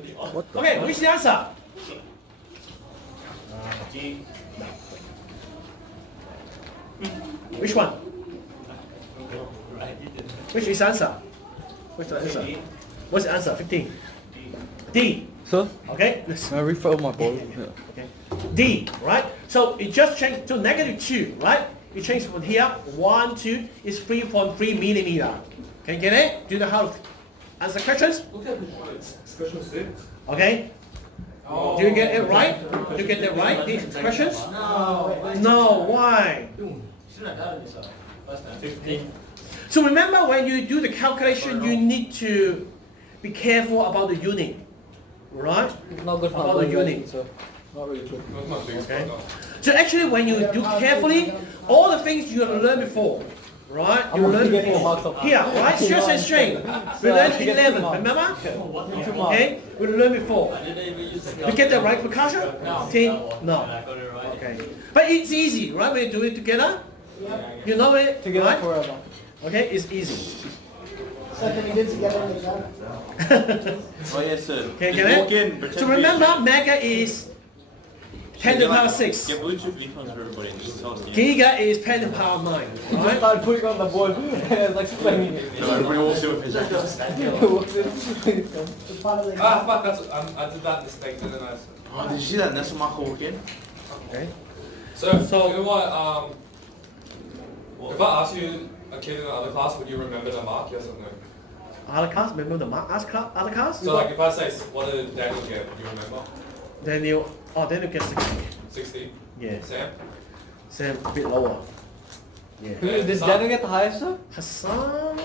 Okay, which is the answer? G. Which one? Which is the answer? What's the answer? What's the answer? 15. D. Sir, Okay. Let's, I refill my bottle. okay. D. Right. So it just changed to -2. Right. You change from here 1 to is 3.3 millimeter. Can you get it? Do you know how to answer questions? Look at question 6. Okay. Do you get it right? Do you get it right? These questions? No. No. Why? 15. So remember, when you do the calculation, you need to be careful about the unit, right? Not good for About the unit. so not really good. Okay. So actually, when you do carefully, all the things you have learned before, right? You learned before. Here, right? Stress and strain. We learned 11. Remember? Okay. We learned before. You get the right percussion? 10? No. Okay. But it's easy, right? When you do it together, you know it, Together right? forever. Okay, it's easy. So can we do it together in the car? Oh yes, sir. Can you Just get walk in, it? pretend So to be- remember, mega is 10 to the power 6. Get Bluetooth earphones for everybody and just tell us the answer. Giga is 10 to the power 9. Just Right? started putting on the board and like explaining it. So everybody walks in with his It's part of the Ah, fuck, that's, I did that mistake, didn't I? Oh, did you see that Nelson Marco walk in? Okay. So, you know what, if I ask you a kid in another class, would you remember the mark, yes or no? Other cars, remember the ask other cars? So like if I say, what did Daniel get, do you remember? Daniel gets 60. 60? Yeah. Sam? Sam a bit lower. Yeah. Did Daniel get the highest, sir? Hassan,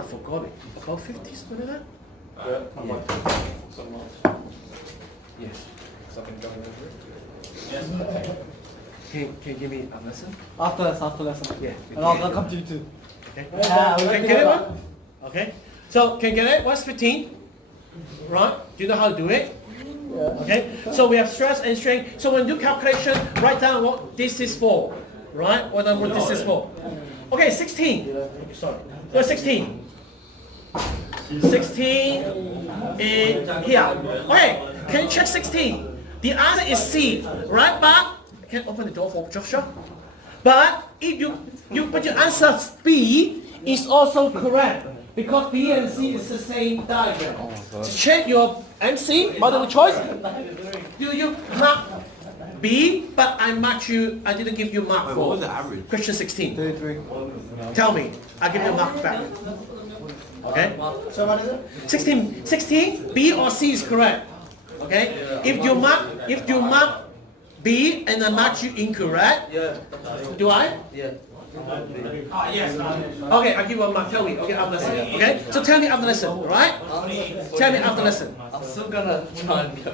I forgot it. About 50, something like that? Yeah. Yes. Something going over it? Yes. Can you give me a lesson? After lesson. Yeah. And I'll come to you too. Okay. Yeah, we Can can you get it do one? Okay. So can you get it? What's 15? Right? Do you know how to do it? Yeah. Okay. So we have stress and strain. So when you do calculation, write down what this is for. Right? What this is for. Okay, 16. Sorry. What's 16? 16 is here. Okay, can you check 16? The answer is C, right? But I can't open the door for Joshua. But if you put your answer B is also correct because B and C is the same diagram. Check your MC multiple choice. Do you mark B? But I marked you. I didn't give you mark Wait, for what was the average? question 16. 33. Tell me. I give you a mark back. Okay? So what is it? 16, B or C is correct. Okay? If you mark B and I mark you incorrect, do I? Yeah. Yes. Okay, I give you a mark. Tell me. Okay, after lesson. Okay? So tell me after lesson, right? Tell me after lesson. I'm still gonna try and go.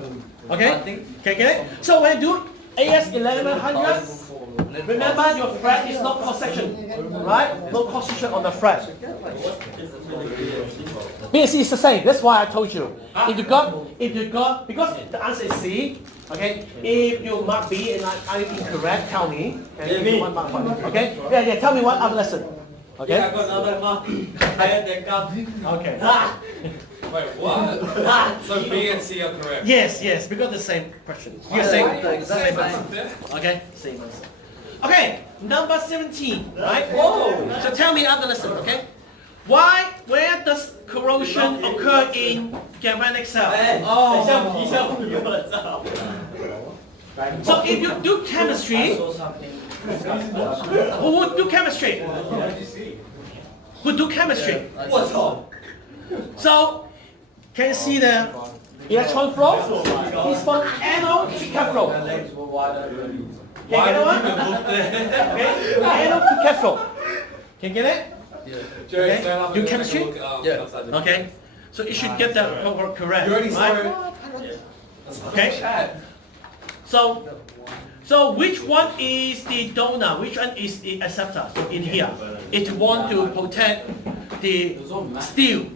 Okay? Can you get it? So when you do AS 1100, remember your fret is not cross section, right? No cross section on the fret. B and C is the same. That's why I told you. If you got, because the answer is C. Okay. If you mark B and I incorrect, tell me. And if you want mark one. Okay. Yeah. Tell me what other lesson. Okay. Yeah, I got another mark. Higher than God. Okay. Wait, what? So B and C are correct? Yes. Because the same question. You same Same answer. Okay. Same answer. Okay. Number 17. Right. Whoa. So tell me other lesson. Okay. Where does corrosion occur in galvanic cell? So if you do chemistry, who would do chemistry? Who do chemistry? So can you see the electron flow? It's from anode to cathode. Can you get it one? Okay. Anode to cathode. Can you get it? Jerry, Okay. stand up Do and chemistry? take a look, outside the- Okay. So you should get that correct. You already saw Right? it? Okay. So which one is the donor? Which one is the acceptor? So in here, it want to protect the steel.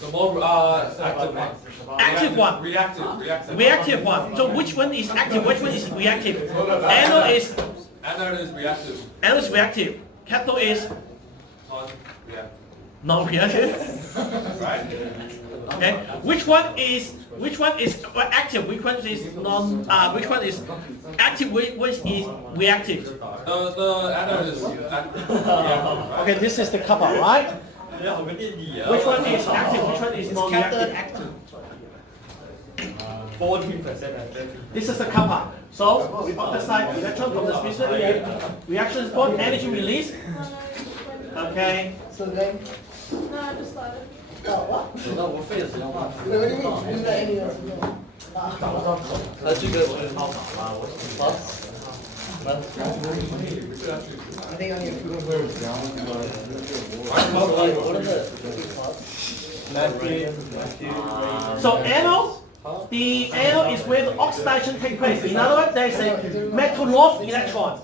The more active one. Active one. Reactive. Reactive one. So which one is active? Which one is reactive? Anode is Anode is reactive. Cathode is Yeah. non-reactive. Right? Okay, which one is active? Which one is non? Which one is active? Which is reactive? The anode is yeah. Okay, this is the kappa, right? Which one is active? Which one is non-reactive? 14%. This is the kappa. So we oxide electron from the specific reaction is called energy release. Okay. So then, No, I just thought it. what? Wait, what do you mean? Is there any else? I think only a few of those. So anode, the anode is where the oxidation takes place. In other words, there is a metal loss electron.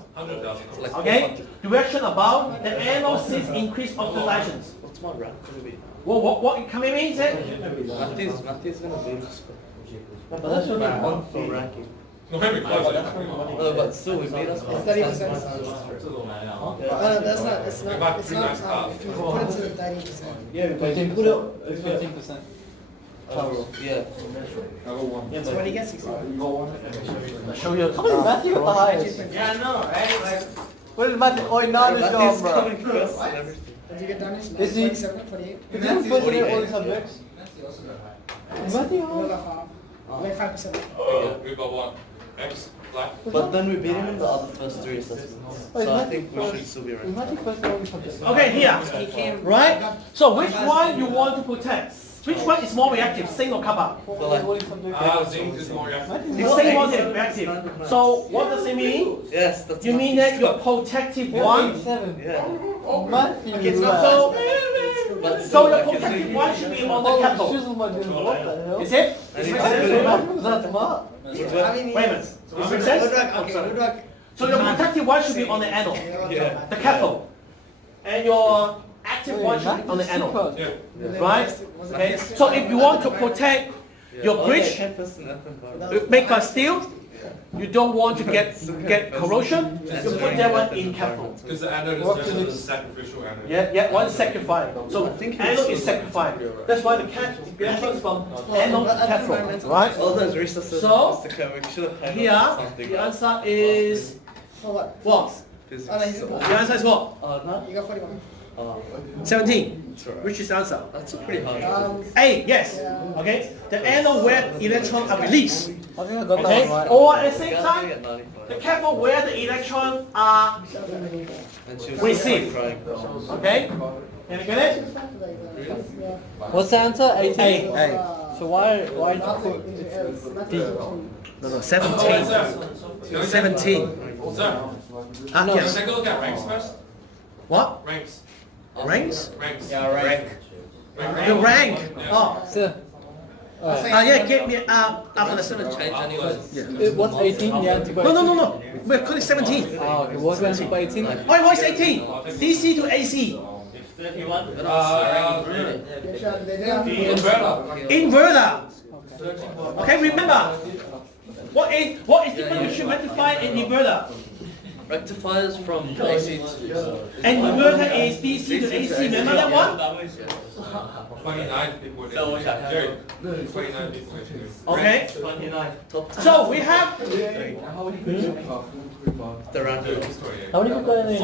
Okay, direction about the anode sees increased oxidations. What's my rank gonna be? What can we mean? Is it? Matthew's gonna be. But that's only one for ranking. No, maybe close. No, but still, we made us. It's 30%. That's not. It's not. It's not. If you put it to the 30%. Yeah, but you can put it 15%. Yeah. So what do you get? 60. I'll show you. Matthew got the highest. Yeah, I know, right? Like, Where did Matthew? Oh, now is Matthew's gone, coming bro. first and everything. Did you get done? Is he- 27, 28? Did you first rate all the subjects? Matthew, Another how? half. Like 5%. We got one. X, black. But then we beat him in the other first three assessments. Oh, So I Matthew think we should first- still be is ranked. Matthew first rate all the subjects? Okay, here. Right? So which one you want to protect? Which one is more reactive, zinc or kappa? Zinc is more reactive. It's zinc more reactive. So what does it mean? Yes, that's You mean that your protective one? Yeah. Matthew. Okay, it's not So, But so your like, you protective see- one should be on the Oh, cathode. shoes on my dude. What the hell? Is it? I need Makes to sense? do it. Matthew's that smart. I mean, Wait a minute. Does it make sense? Okay, So your protective one should be on the anode, Yeah. the cathode, and your active one should be on the anode, Yeah. right? Okay. So if you want to protect your bridge, 10% up make a steel, you don't want to get corrosion, you put that one in cathode. Because the anode is just the sacrificial anode. Yeah, one is sacrificed. So anode is sacrificed. That's why the reactions from anode to cathode, right? All those resources. So, we should have had Here, something. the answer is For what? what? Physics. Oh, no, he's- The answer is what? No? You got 41. 17. That's alright. Which is the answer? That's a pretty hard. A, yes. Okay. The anode where electrons are released. I think I got Okay. that one right. Or at the same Yeah, I time, get 95. the cathode where the electrons are. And she was Receive. crying. Okay. Can you get it? What's the answer? 18? A. So why did you put D? No, 17. 17. Sir, Ah, can we yes. take a look at ranks first? What? Ranks. Ranks? Ranks. Rank. The rank. Oh. Sir. Yeah. Give me after the 17. Change anyways. Yeah. What's 18? Yeah, to No. We're calling 17. Oh, okay. What's the answer for 18? Oh, what's 18? DC to AC. Inverter. Okay, remember. What is different between rectifier and inverter? Rectifiers from AC to. And inverter is DC to AC. Remember that one? 29 people in Jerry. 29 people in Okay. Top 10. So we have The random. How many people are in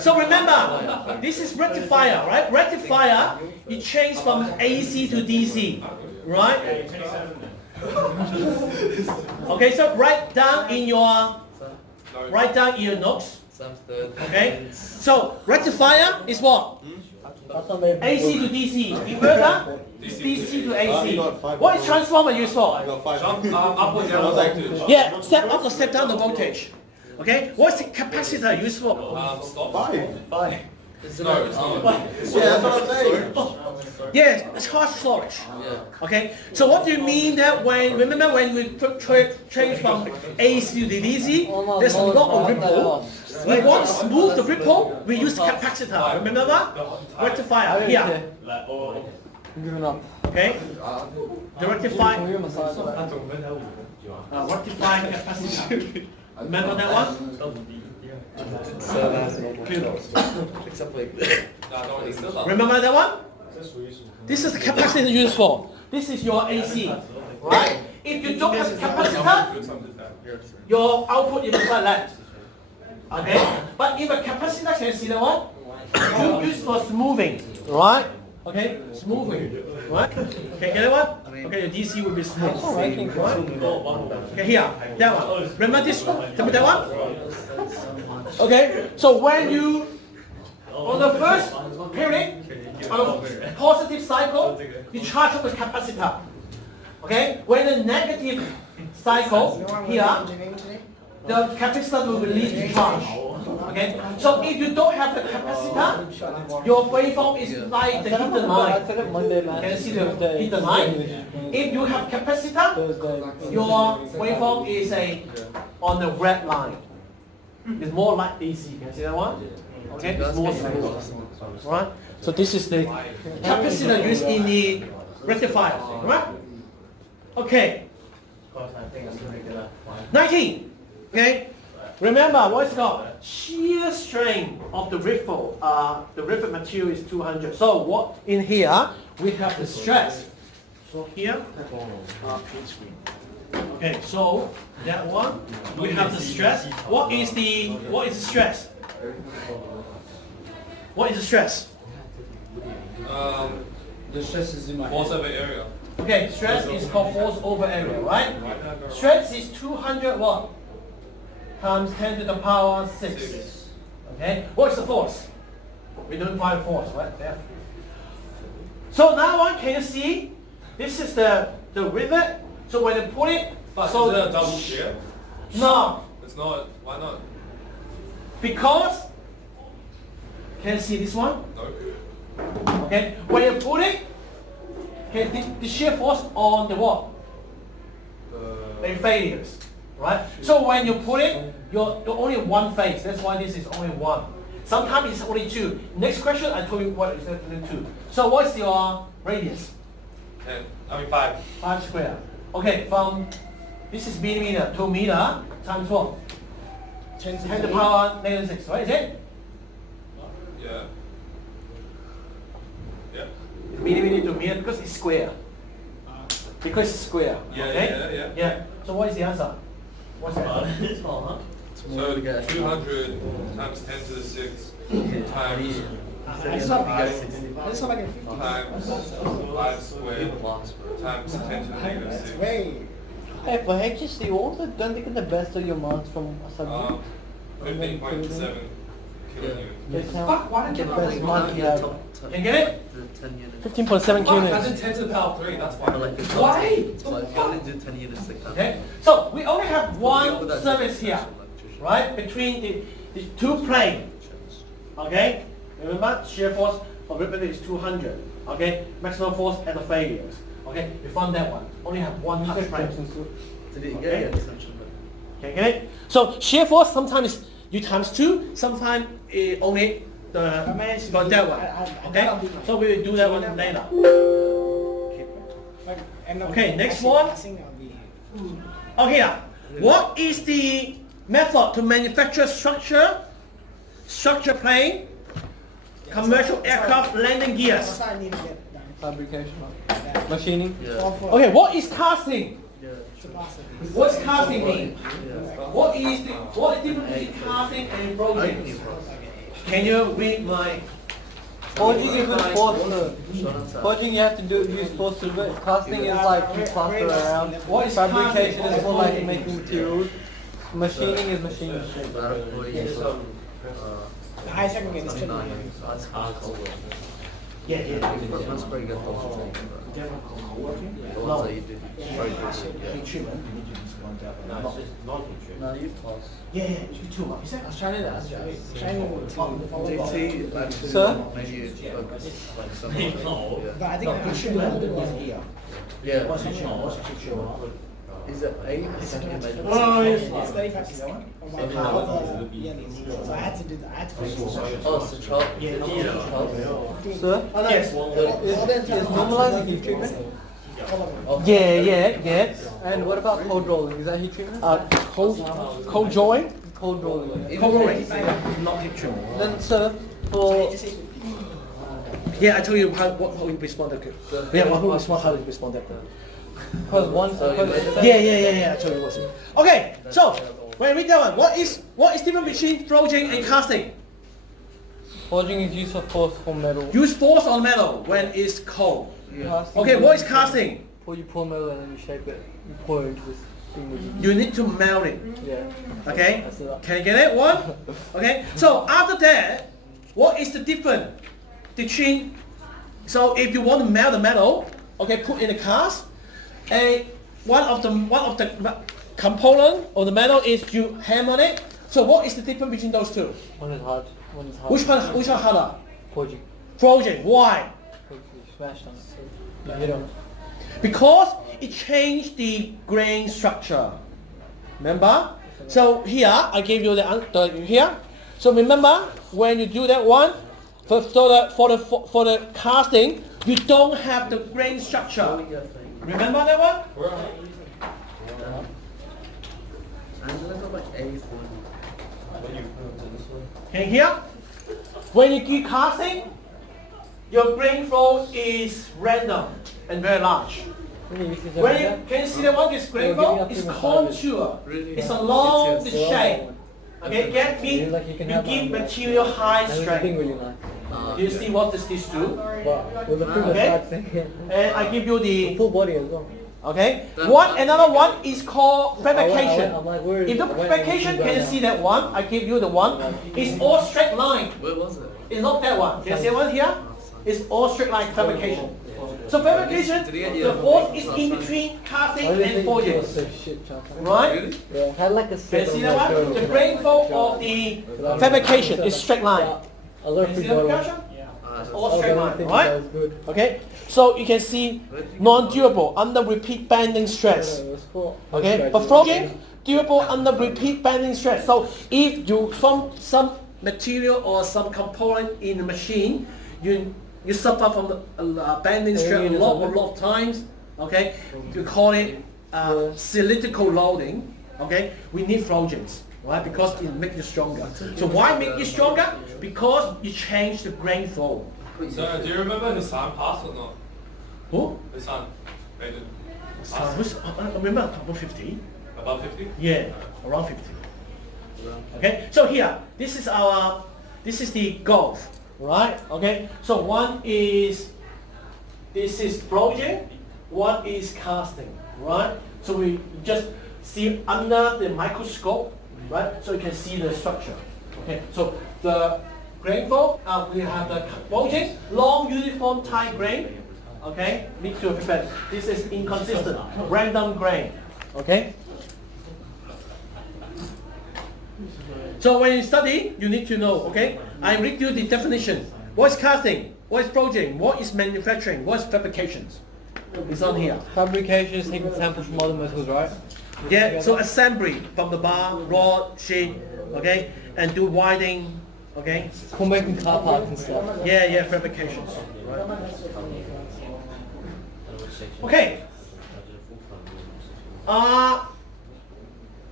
So remember, this is rectifier, right? Rectifier, it changes from AC to DC, right? Okay, so write down in your notes. Sam's third. Okay. So rectifier is what? AC to DC. Inverter is DC to AC. What is transformer used for? Jump up or down voltage. Yeah, step up or step down the voltage. Okay. What's the capacitor used for? Stop. Isn't No, it? it's not. Yeah, that's what I'm saying. Yeah, it's hard storage. Yeah. Okay, so what do you mean that remember when we change from AC to DC, there's not a ripple. We want to smooth the ripple, we use capacitor. Remember that? Rectifier, here. I'm giving up. Okay? The Can rectifier, we massage? rectifier capacitor. Remember that one? So that's normal. Except like. No, it's still not. Remember that one? This is the capacitor used for. This is your AC, right? If you don't have capacitor, your output is like that. Okay? But if a capacitor, can you see that one? You use for smoothing, right? Okay, smoothing, right? Okay, get that one? Okay, your DC will be smooth. Right? Okay, here, that one. Remember this one? Tell me that one? Okay, so when you, on the first period, on the positive cycle, you charge up the capacitor. Okay, when the negative cycle, here, the capacitor will release the charge. Okay, so if you don't have the capacitor, your waveform is like the hidden line. Can you see the hidden line? If you have capacitor, your waveform is on the red line. It's more like AC. Can you see that one? Okay, it's more smooth. Right? So this is the capacitor used in the rectifier. Right? Okay. 19. Okay. Remember what's called shear strain of the riffle. The riffle material is 200. So what in here we have the stress. So here, okay. So that one we have the stress. What is the stress? What is the stress? The stress is in my Force over area. Okay, stress is called force over area, right? Stress is 200 what? Times 10 to the power 6. Okay, what's the force? We don't find force, right? There. So now one, can you see? This is the rivet. So when you put it, so is it a double shear? no, It's not. Why not? because can you see this one? No. Okay, when you put it, okay, the shear force on the what? The failures, right? So when you put it, you're only one phase. That's why this is only one. Sometimes it's only two. Next question, I told you what is only two. So what's your radius? 10. I mean 5. 5 square. Okay, from this is millimeter to meter times what? 10 to the power -6, right? Is it? Yeah. Yeah. Millimeter to meter because it's square. Because it's square. Yeah, okay? yeah. So what is the answer? What's that? So 200 times 10 to the 6 times It's not like a 5 squared times 10 to the -6. Wait. Hey, for HSC, what was it? Don't think the best of your marks from a subject? 15.7 kilonewtons. Fuck, why didn't you the best mark you have? Can you get it? The 10 units. 15.7 Fuck, units. that's in 10 to the power 3, that's why. Like the Why? So if you only do 10 units like that. Okay. So we only have one surface here, right? Between the two planes. Okay. Remember, shear force for rivet is 200. Okay. Maximum force at the failures. Okay. We found that one. Only have one touch plane. Did it Okay. get extension? Okay, get it? So shear force sometimes you times 2, sometimes only that one. Okay, so we will do that one later. Okay, next one. Oh, here. What is the method to manufacture structure plane, commercial aircraft landing gears? Fabrication. Machining. Yeah. Okay, what is casting? Yeah. What's casting mean? Yeah. What is the difference between casting and forging? Can you read my? Forging is with force. Short answer. Forging you have to use force to do it. Casting is like you plaster around. What is Fabrication casting? is more like making materials. Machining is machining. That employee is The highest I can get is 29. 10. That's cold. Yeah. That's pretty good. The ones that you did. Very good. Treatment. No, you pass. Yeah, you too much. Is that? I was trying to follow up. DT, actually, Sir? maybe you focus like something. But I think the treatment was here. Yeah. What's the treatment? What's the treatment? Is it 8%? Oh, yes. It's 35% of my power. So I had to do that. I had to finish it. Oh, it's a chop. Sir? Yes. Is normalizing heat treatment? Yeah. And what about cold rolling? Is that heat treatment? Cold joint. Cold rolling. Cold rolling. Not heat treatment. Then sir, for Yeah, I told you how you respond that. Yeah, how you respond that. Because one. Yeah. I told you what's it. Okay, so when I read that one, what is different between forging and casting? Forging is use of force for metal. Use force on metal when it's cold. Casting Okay, what is casting? Or you pour metal and then you shape it. You pour it into this thing with you. You need to melt it. Yeah. Okay? That's it. Can you get it? One? Okay? So after that, what is the difference between, so if you want to melt the metal, okay, put in a cast, and one of the component of the metal is you hammer it. So what is the difference between those two? One is hard. One is hard. Which one harder? Forging. Forging. Why? Because you smashed on it. So you hit them. Because it changed the grain structure. Remember? So here I gave you the here. So remember when you do that one for the casting, you don't have the grain structure. Remember that one? Can you hear? When you do casting, your grain flow is random and very large. Can you see that one? This grain flow is contour. It's along the shape. Okay, get me. You give material high strength. Do you see what does this do? Okay. And I give you the full body as well. okay. Another one is called fabrication. If the fabrication, can you see that one? I give you the one. It's all straight line. Where was it? It's not that one. Can you see one here? It's all straight line fabrication. So fabrication, the force is in between casting and forging. Right? Yeah, had like a Can you see that one? The grain flow of the fabrication is straight line. I learned Can you see from the Jordan. fabrication? All straight line, That right? was good. Okay. So you can see non-durable under repeat bending stress. It was cool. Okay, but forging durable under repeat bending stress. So if you form some material or some component in the machine, you suffer from the bending stress a lot of times. Okay, you call it cylindrical loading. Okay, we need forgings, right? Because it makes you stronger. So why make you stronger? Because you change the grain flow. So do you remember Hassan passed or not? Who? Hassan. Rated. I remember about 50. About 50? Yeah, around 50. Okay, so here, this is the golf, right? Okay, so this is forging, one is casting, right? So we just see under the microscope, right? So you can see the structure. Okay, so the grain flow, we have the forging, long uniform tight grain. Okay, need to prepare. This is inconsistent, random grain. Okay. So when you study, you need to know. Okay, I read you the definition. What is casting? What is forging? What is manufacturing? What is fabrications? It's on here. Fabrication is taking samples from other metals, right? Yeah. So assembly from the bar, rod, sheet. Okay, and do winding. Okay. For making car parts and stuff. Yeah, fabrications. Right. Okay.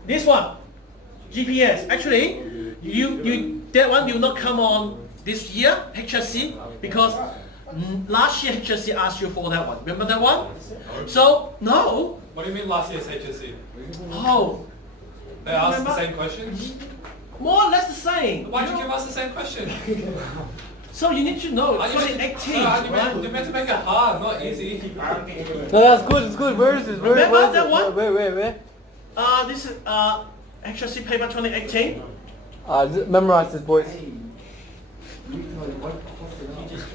This one, GPS. Actually, that one will not come on this year, HSC, because last year HSC asked you for that one. Remember that one? So no. What do you mean last year's HSC? Oh. They asked Remember? the same question? More or less the same. Why did you give us the same question? So you need to know. Are you 2018, you're right? meant to make it hard, not easy. No, that's good. It's good. Where is it? Where Remember is that it? one? Where? This is HSC paper 2018. Memorize this, boys.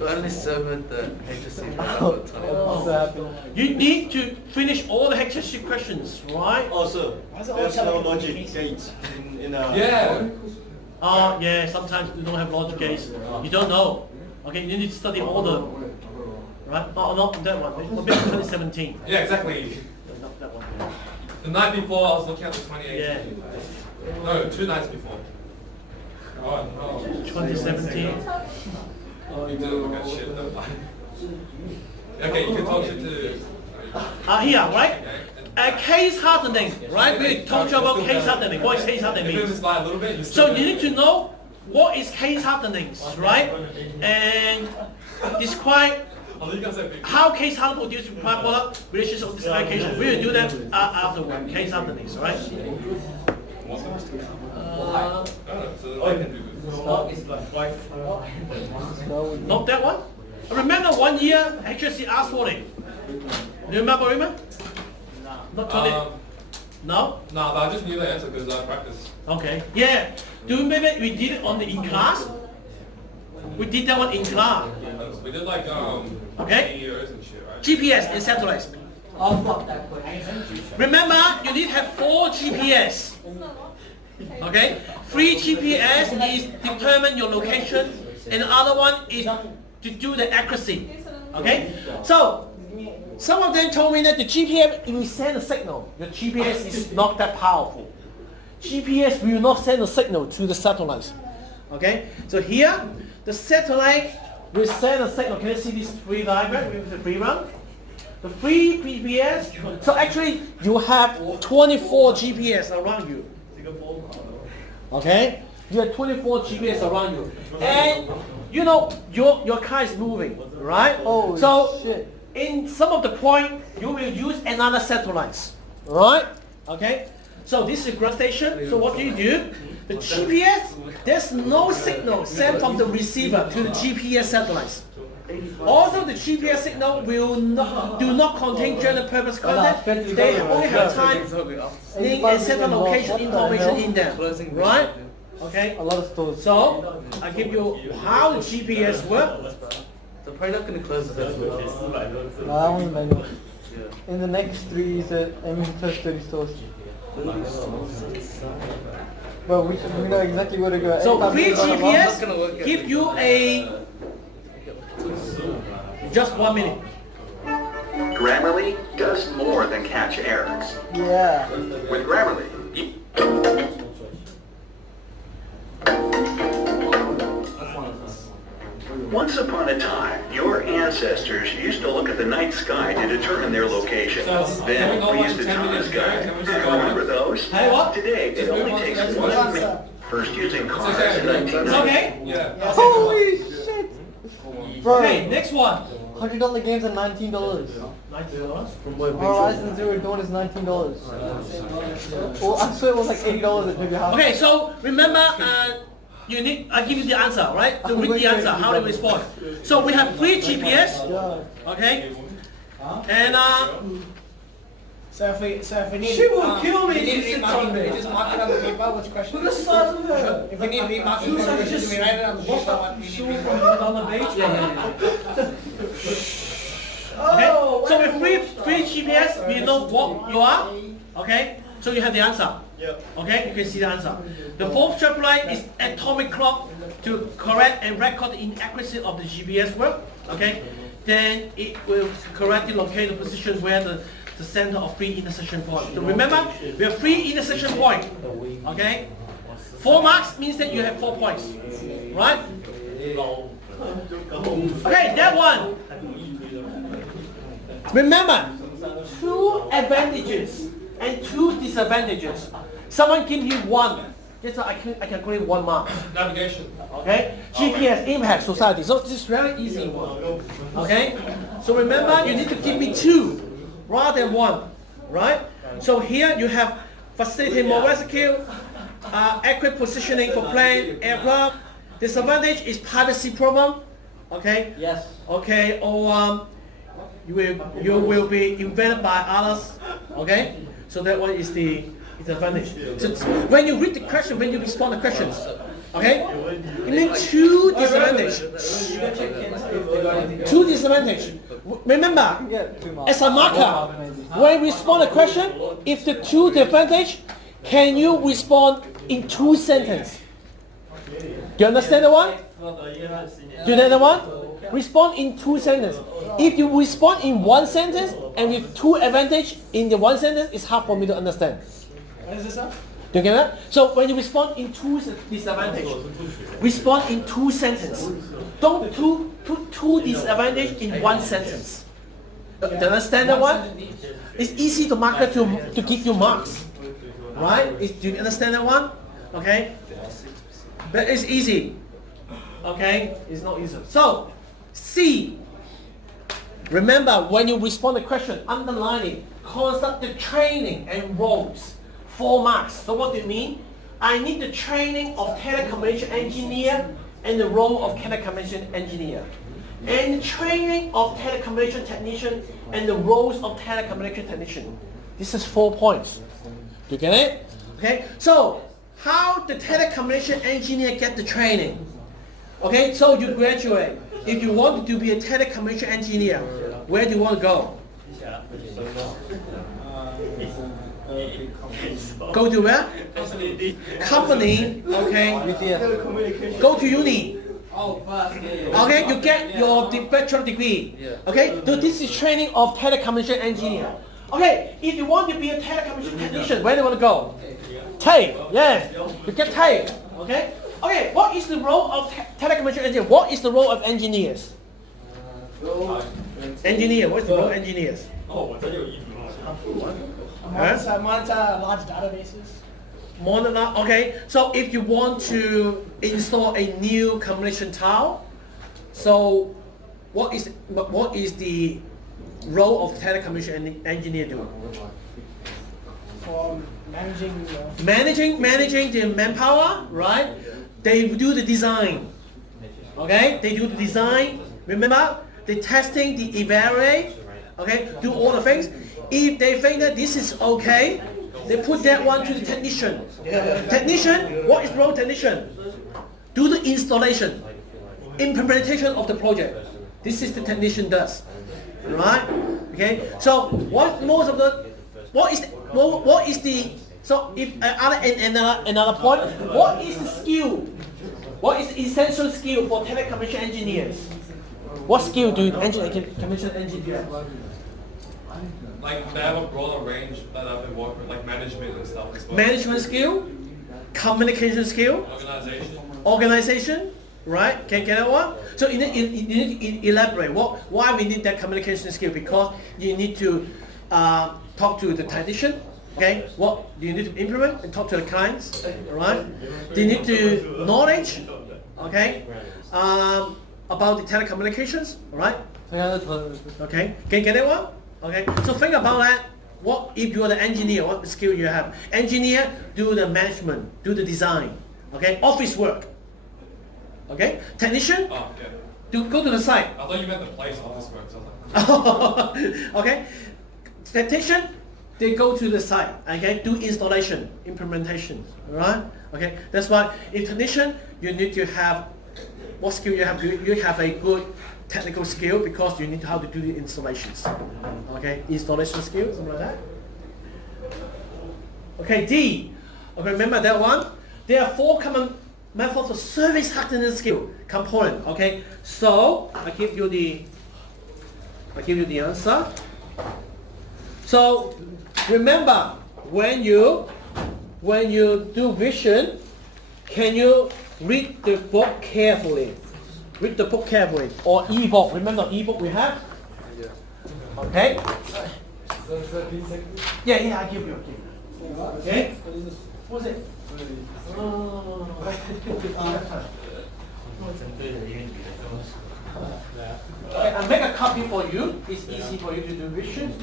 Only served the HSC I'm so happy. You need to finish all the HSC questions, right? Also, there's no logic gates in Yeah. Yeah, sometimes you don't have logic gates. You don't know. Okay, you need to study all the, right? Oh, not that one. Maybe 2017. Yeah, exactly. Not that one. The night before, I was looking at the 2018. Yeah, No, 2 nights before. Oh, no. 2017. You didn't look at shit though. Okay, you can talk shit to... Here, right? Case hardening, right? We told you about case hardening. What is case hardening If it means? was by a little bit, you So still you need to know what is case hardening, right? And describe how case how to produce product relationship of this application. We will do that afterward, case after this, right? Not that one? Remember 1 year HSC asked for it. Do you remember? Not 20? No? No, but I just knew the answer because I practiced. Okay. Yeah. Do you remember we did it on the in class? We did that one in class. We did like Okay. years and shit, right? GPS and satellites. Remember, you need to have 4 GPS. Okay? 3 GPS is determine your location, and the other one is to do the accuracy. Okay? So, some of them told me that the GPS, if we send a signal, your GPS is not that powerful. GPS will not send a signal to the satellites. Okay? So here, the satellite will send a signal. Can you see this free diagram with the free run? The free GPS. So actually, you have 24 GPS around you. Okay? You have 24 GPS around you. And you know, your car is moving, right? Oh, so shit. in some of the point, you will use another satellites, right? Okay? So this is ground station. So what do? The GPS, there's no signal sent from the receiver to the GPS satellites. Also, the GPS signal will do not contain general purpose content. They only have time, link, and central location information in them, right? Okay. A lot of stores. So I give you how the GPS works. So probably not going to close the festival. No, that one's manual. In the next 3 is aiming to touch 30 stores. But we know exactly where to go. So Anytime free we run a run- GPS give you just 1 minute. Grammarly does more than catch errors. Yeah. With Grammarly, once upon a time, your ancestors used to look at the night sky to determine their location. Then we used the Thomas guide. Remember those? Hey, what? Today, it only takes 1 minute. First using cars in 1990. Okay. Yeah. Holy shit! Bro, Okay, next one. $100 games at $19. $90. Horizon Zero Dawn is $19. Well, I swear it was like $80 at maybe half. Okay, so remember, you need. I give you the answer, right? To read the answer, how do you respond? So we have 3 GPS. Yeah. Okay, and So if we need, She will kill me if we if need she sits remarking, on we there. just mark it on the paper. Which question? look at the size of her. If we need remarking, Looks like we it's just just write it on the paper. What we shoe need from remarking. on the beach. Okay, Oh, so with free GPS, we know what you are. Okay, so you have the answer. Okay, you can see the answer. The 4th triplet is atomic clock to correct and record the inaccuracy of the GPS work. Okay, then it will correctly locate the position where the center of 3 intersection point. So remember, we have 3 intersection point. Okay, 4 marks means that you have 4 points, right? Okay, that one. Remember, 2 advantages and 2 disadvantages. Someone give you 1. Yes, I can create 1 mark. Navigation. Okay? GPS impact society. So this is very easy one. Okay? So remember, you need to give me 2 rather than 1. Right? So here you have facilitate more rescue, accurate positioning for plane, aircraft. Disadvantage is privacy problem. Okay? Yes. Okay, or you will be invented by others. Okay? So that one is the advantage. So when you read the question, when you respond to questions, okay? You need 2 disadvantage. 2 disadvantage. Remember, as a marker, when you respond to a question, if the 2 disadvantage, can you respond in 2 sentences? Do you understand the one? Do you understand the one? Respond in 2 sentences. If you respond in 1 sentence and with 2 advantage in the 1 sentence, it's hard for me to understand. What is this up? Do you get that? So when you respond in 2 disadvantage, respond in 2 sentences. Don't put 2 disadvantage in 1 sentence. Do you understand that one? It's easy to mark it to give you marks, right? Do you understand that one? Okay. But it's easy. Okay, it's not easy. So C. Remember, when you respond to the question, underline it. Conduct the training and roles. 4 marks. So what do you mean? I need the training of telecommunication engineer and the role of telecommunication engineer. And the training of telecommunication technician and the roles of telecommunication technician. This is 4 points. Do you get it? Okay. So how the telecommunication engineer get the training? Okay. So you graduate. If you want to be a telecommunication engineer, where do you want to go? Go to where? Company. Okay. Go to uni. Okay, you get your bachelor degree. Okay, so this is training of telecommunication engineer. Okay, if you want to be a telecommunication technician, where do you want to go? TAFE, yes, you get TAFE. Okay, okay. What is the role of telecommunication engineer? What is the role of engineers? Engineer. What's the role of engineers? Monitor large databases. Okay, so if you want to install a new communication tower, so what is the role of telecommunication engineer doing? For managing. Managing the manpower, right? They do the design. Okay, they do the design. Remember, the testing, the evaluate. Okay, do all the things. If they think that this is okay, they put that one to the technician. Technician, what is the role of technician? Do the installation, implementation of the project. This is the technician does, right? Okay. So what is the so if another point, what is the skill? What is the essential skill for telecommunication engineers? What skill do communication engineers? Like they have a broader range that I've been working with, like management and stuff as well. Management skill, communication skill, organization, right? Can get that one? So you need to elaborate why we need that communication skill, because you need to talk to the technician. Okay, what do you need to implement and talk to the clients, right? Do you need to knowledge, okay, about the telecommunications, right? Okay, can you get that one? Okay, so think about that. What if you are the engineer? What skill you have? Engineer do the management, do the design. Okay, office work. Okay, technician go to the site. I thought you meant the place office work. So I was like, okay, technician they go to the site. Okay, do installation, implementation. Right? Okay, that's why in technician you need to have what skill you have. You have a good technical skill, because you need how to do the installations. Okay, installation skill, something like that. Okay, D. Okay, remember that one? There are 4 common methods of service hardening skill component. Okay, so I give you the answer. So remember, when you do vision, can you read the book carefully? Read the book carefully, or e-book. Remember e-book we have? Okay? Yeah, I give you. Okay? What's it? Okay, I make a copy for you. It's easy for you to do vision.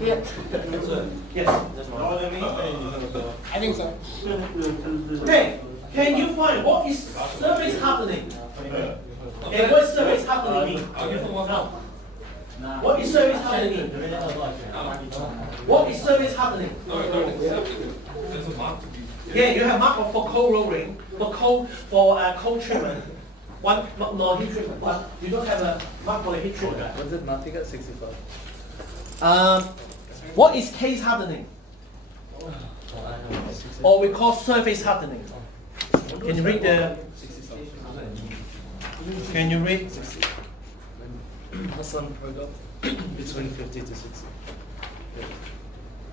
Yes. I think so. Okay, can you find what is service happening? Okay, what is service happening mean? No. What is service happening mean? What is service happening? there's a mark to be. Yeah, you have mark for cold rolling, for cold treatment. One no heat treatment, but you don't have a mark for the heat treatment. What's it? Nothing at 65. What is case hardening? Or we call surface hardening. Can you read the? Can you read? Hassan Praga, between 50 to 60.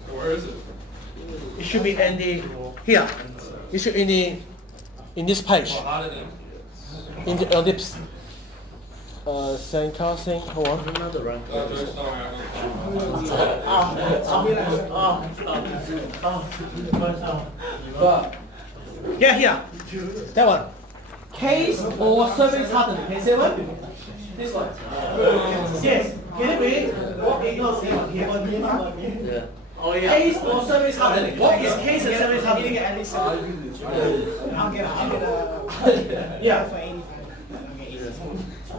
So where is it? It should be in the here. It should in this page. Oh, how did it? In the ellipse. Sandcasting. Hold on. Another rank. There's no But Yeah, here. That one. Case or surface hardening. Can you see one? This one. Yes. Can you read what it goes here? Yeah. Oh, yeah. Case or surface hardening. What is case and surface hardening? I'll get Yeah. for 85.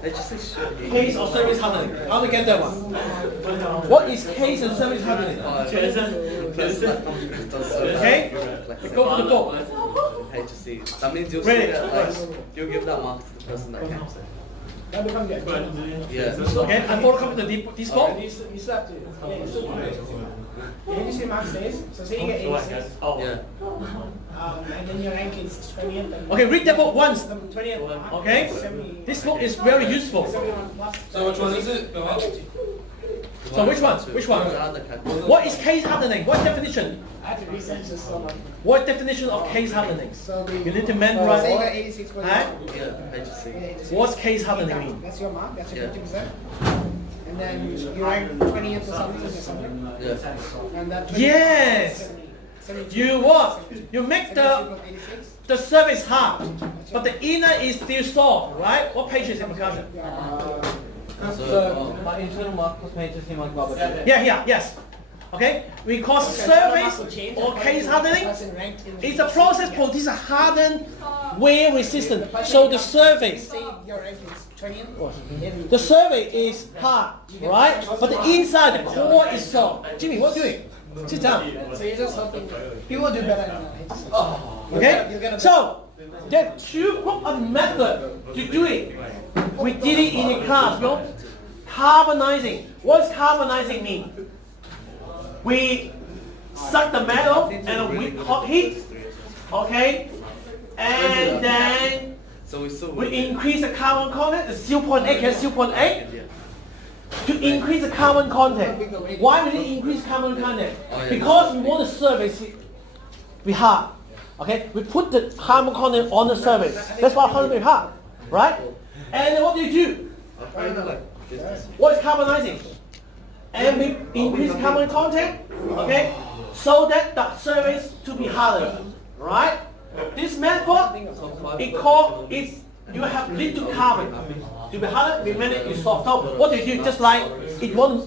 I just say shit. Case or surface hardening. How to get that one? What is case and surface hardening? Okay? Go to the book. HC. That means you'll Ready? say that, like, you'll give that mark to the person that counts it. That becomes your Yeah. Okay, I photocopy this book. You still have to. You see mark says, so say you get 86, Yeah. and then your rank is 20th. Okay, read the book once. 20th. Okay? This book is very useful. 71 plus. So which one is it? Go ahead. So which one? Which one? What is case hardening? What definition? I had to research this so much. What definition of case hardening? So the, You need to say you memorize. get 86 Huh? Yeah, HC. What's case hardening mean? That's your mark, that's your Yeah. 50%. And then you rank 20th or something or something. Yeah. And that 20th Yes. 72. You what? You make 72 plus 86. the surface hard, but the inner is still soft, right? What page is it, Makasha? So my internal mark plus page is him like Robert. Yeah, here, yes. Okay? We call surface or case hardening. It's a process produce a hardened, wear resistant. So the surface, Say your rank is 20th. the surface is hard, right? But the inside, the core is soft. Jimmy, what are you doing? Sit down. So you're just hoping he will do better than that. Okay? So, there are two group of method to do it. We did it in the class, you know? Carbonizing. What does carbonizing mean? We suck the metal and we hot heat, okay? And then So we still we increase the carbon content, the 0.8 and 0.8. To increase the carbon content. Why we need to increase carbon content? Because we want the surface to be hard. Okay? We put the carbon content on the surface. That's why it be hard. Right? And then what do you do? What is carbonizing? And we increase carbon content, okay? So that the surface to be harder. Right? This method, you have little carbon. To be harder, we make it soft. So what do you do? Just like it wants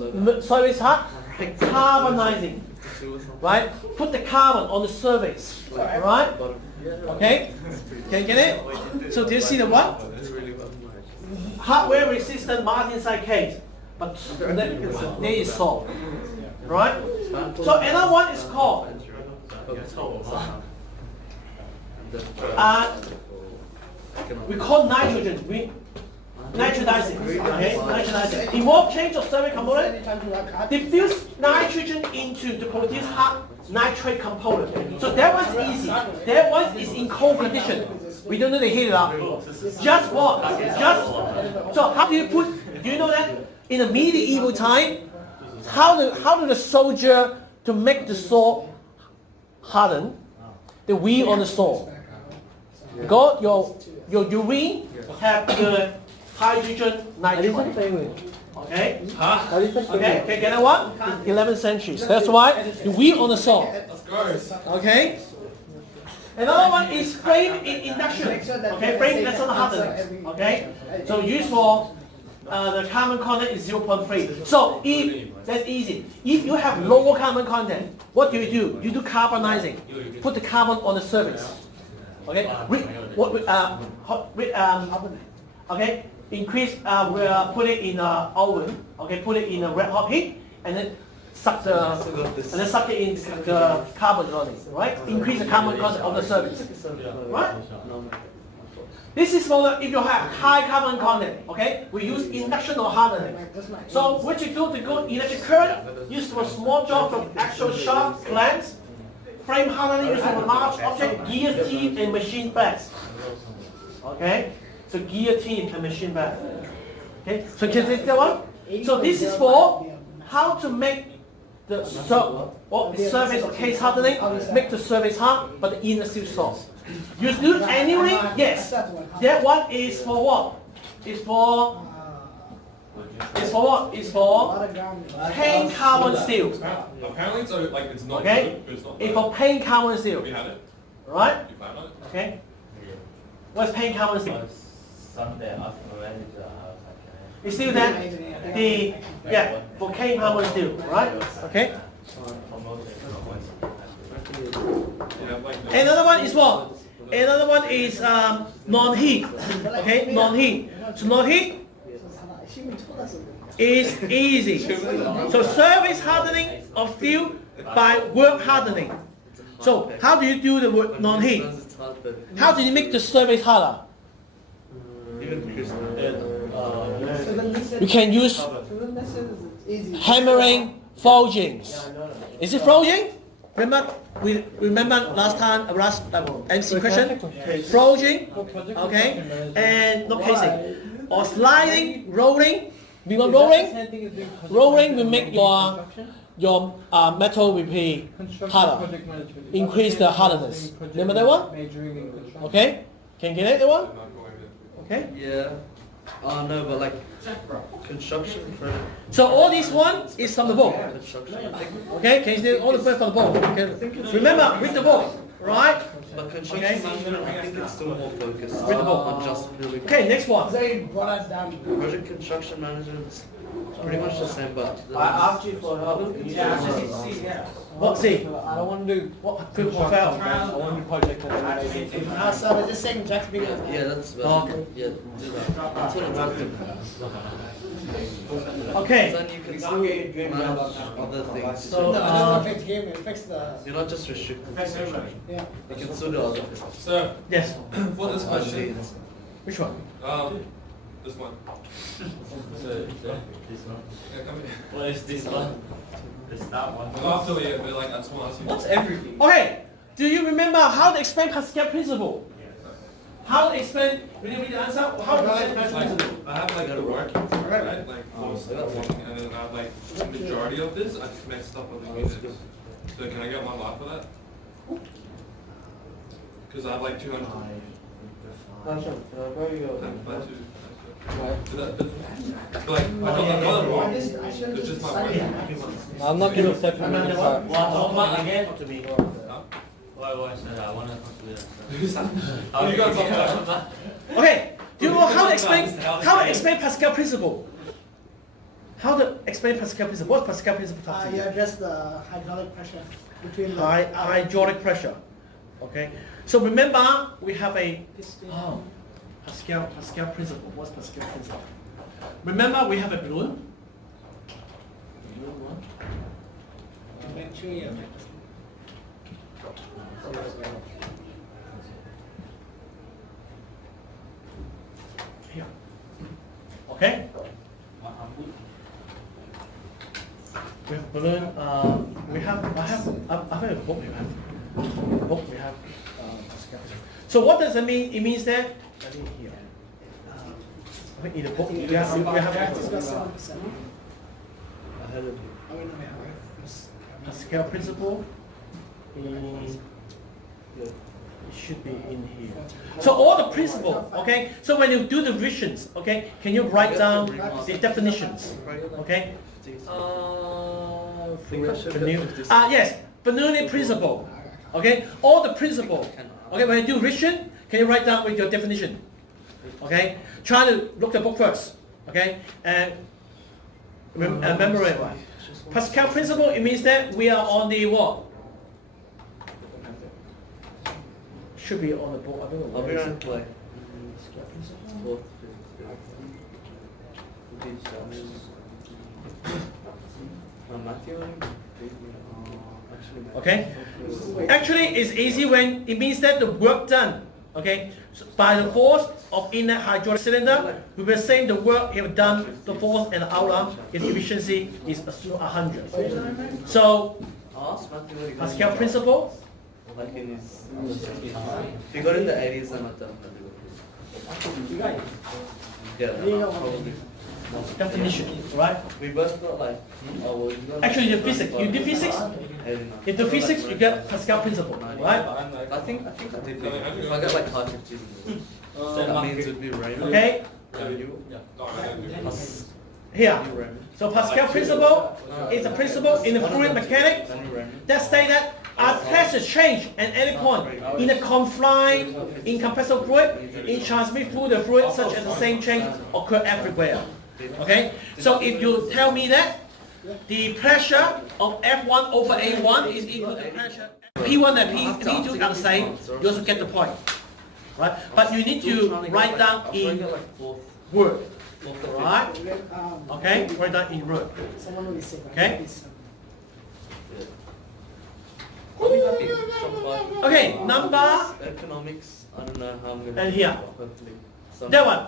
surface hard, the carbonizing. Right? Put the carbon on the surface. Right? Okay? Can you get it? So do you see the what? Hardware resistant martensite case. But there is soft. Right? So another one is called we call nitrogen. Nitrodizing. Okay? Nitrodizing. Involve change of surface component. Diffuse nitrogen into to produce hard nitrate component. So that one's easy. That one is in cold condition. We don't need to heat it up. Just what? So how do you put? Do you know that in the medieval time, how do the soldier to make the sword harden? The wheel on the sword. Got your urine have the hydrogen nitrate. Okay? Okay, can get that one? 11th century. That's why the wheel on the sword. Okay? Another one is frame in induction. Okay, frame induction hardening. Okay? So used for the carbon content is 0.3. So if that's easy. If you have lower carbon content, what do? You do carbonizing. Put the carbon on the surface. Okay? Okay? Increase. Put it in an oven. Okay? Put it in a red hot heat, and then suck it in the carbon on it. Right? Increase the carbon content of the surface. Right? This is for if you have high carbon content, okay? We use induction or hardening. So what you do to go electric current, used for small job from actual sharp clamps, frame hardening used for large object, guillotine and machine beds. Okay? So guillotine and machine bed. Okay? So can you take that one? So this is for how to make the surface or case hardening, make the surface hard, but the inner still soft. You do it anyway? Yes. That one is for what? It's for what? It's for paint carbon steel. Apparently, so like it's not. Okay? Good, but it's not. It's for paint carbon steel. We had it. right? You plan on it? Okay. What's pain Calvin's do? Sunday after manager house. You see that for Kane Calvin's do, right? Okay. Yeah, like Another one is what? Another one is non-heat. Okay, non-heat. So non-heat is easy. So surface hardening of steel by work hardening. So how do you do the work non-heat? It's hard, but How do you make the surface harder? even because So then this You can use so then this is easy. hammering, forgings. Is it forging? Remember last time, last MC question? Forging, okay, and not casing. Or sliding, rolling. We want rolling. Rolling will make your metal will be harder. Increase the hardness. Remember that one? Okay? Can you get it, that one? I'm not going to. Okay? yeah. Oh no, but like construction for So all this one is from the book. construction. I think, Okay? Can you do all the words from the book? Okay. Remember, read the book, right? but construction Okay. management, I think it's still more focused Read the book. on just building. Okay, next one. They brought us down. Project construction management is pretty much the same, but I asked you for help. What see? I don't want to do What good for fail? I want to do project and So I was just saying Jack's bigger than yeah, that's Okay. yeah, do that. That's what it's up to. Okay. Then you can still manage other things. So, No, it doesn't affect him, it affects the... You're not just restricted to construction. Yeah. You can still do other things. So, Yes. for this question, Which one? this one. This one. Yeah, come here. What is this one? The start one. I'm not affiliated, but like, I just want to ask you. What's everything? Okay. Do you remember how to explain Pascal principle? How to explain? Will you read the answer? How to explain Pascal Like, principle? I have like the work, right? Like, close to one, and then I have like the majority of this, I just mixed up with the units. So can I get one lot for that? Because I have like 200. Times by 2. So that, but like, I don't know wrong. It's just my work. I'm not going to accept him. One again to me. Why said I want to consider. Oh, you got something. Okay. Do you know how to explain Pascal principle? How to explain Pascal principle? What's Pascal principle? talking You about? address the hydraulic pressure between the... Hydraulic pressure. Okay. So remember, we have a Pascal principle. What's Pascal principle? Remember, we have a balloon. Eventually, Here. Okay. We have balloon. I have a book. We have book. We have Pascal. So what does it mean? It means that here. In the book, we have It's got 7%. Ahead of you. Oh, wait, no, we have Pascal principle. It should be in here. So all the principle, okay? So when you do the revisions, okay, can you write down the definitions? Okay? Yes, Bernoulli principle. Okay? All the principle. Okay, when you do revision, can you write down with your definition? Okay? Try to look the book first. Okay? And memorize it. Pascal principle, it means that we are on the what? Should be on the board. I don't know. I'll be where is right it. play. Fourth, Matthew. Okay? Actually, it's easy when it means that the work done, okay, so by the force of inlet hydraulic cylinder, we were saying the work you have done, the force and the outlet, its efficiency is 100. So, Pascal principle, Like in his, if you got in the 80s, then I'd definitely would. Yeah, probably. definition, right? We both got like, oh well, you got Actually, you physics. You do physics. 89. Into physics, you get Pascal principle, right? I think I did. If I got like high 50s, that means it'd be Raymond. Okay? Here. So Pascal principle is a principle in the fluid mechanics that say that pressure change at any point in a confined, incompressible fluid, in transmit through the fluid, such as the same change occur everywhere. Okay? So if you tell me that the pressure of F1 over A1 is equal to the pressure P1 and P2 are the same, you also get the point. Right? But you need to write down in word. Right? Okay? Write down in word. Someone will be sick. Okay? Okay, Okay, number economics, I don't know how I'm going to and here. That one.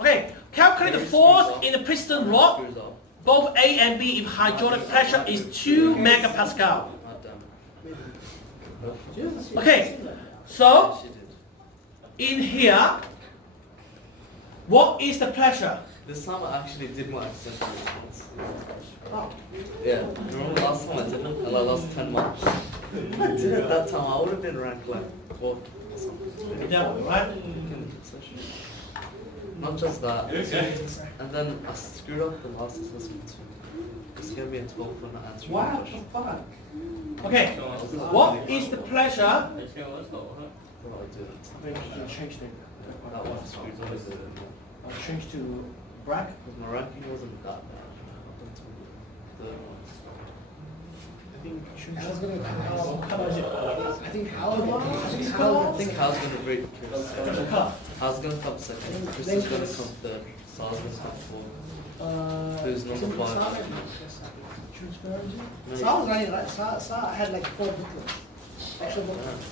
Okay, calculate the force in the piston rod, both A and B, if hydraulic pressure is 2 megapascal. Okay, so in here, what is the pressure? This time I actually did my accidental response. Yeah, remember last time I didn't and I lost 10 marks? If I did it that time, I would have been ranked like 4th or something. That one, right? Not just that, and then I screwed up the last assessment too. It's gonna be a 12 when I answer the question. Okay, what is the pressure? Well, I didn't. Maybe you can change That one screwed up. I'll change to black. Because my ranking wasn't that bad. The I was gonna How is it? I think Hal. I think Hal's gonna break Chris. Cut. Hal's gonna come second. Chris is gonna come third. Sal's gonna come fourth. Who's number 5? So I was writing right. So I had like 4 booklets. Extra booklets.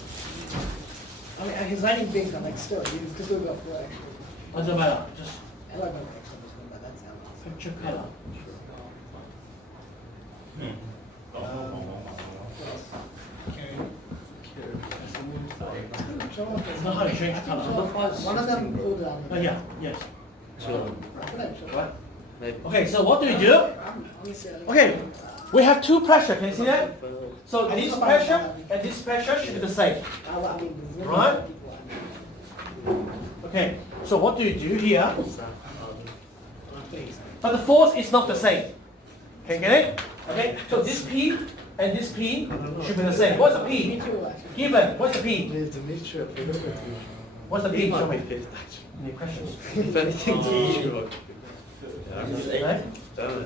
I mean, he's writing big, but like still, he's still got 4 extra. Doesn't matter. Just I like extra booklets, but that's how. picture color. It's not how you change color. One of them pulled down. Yeah, yes. Sure. Right. Maybe. Okay, so what do we do? Okay, we have 2 pressure. Can you see that? So this pressure and this pressure should be the same. Right? Okay, so what do you do here? But the force is not the same. Can you get it? Okay, so this P and this P should be the same. What's the P? Given. What's the P? What's the P? Show me. Any questions? If anything, to Right?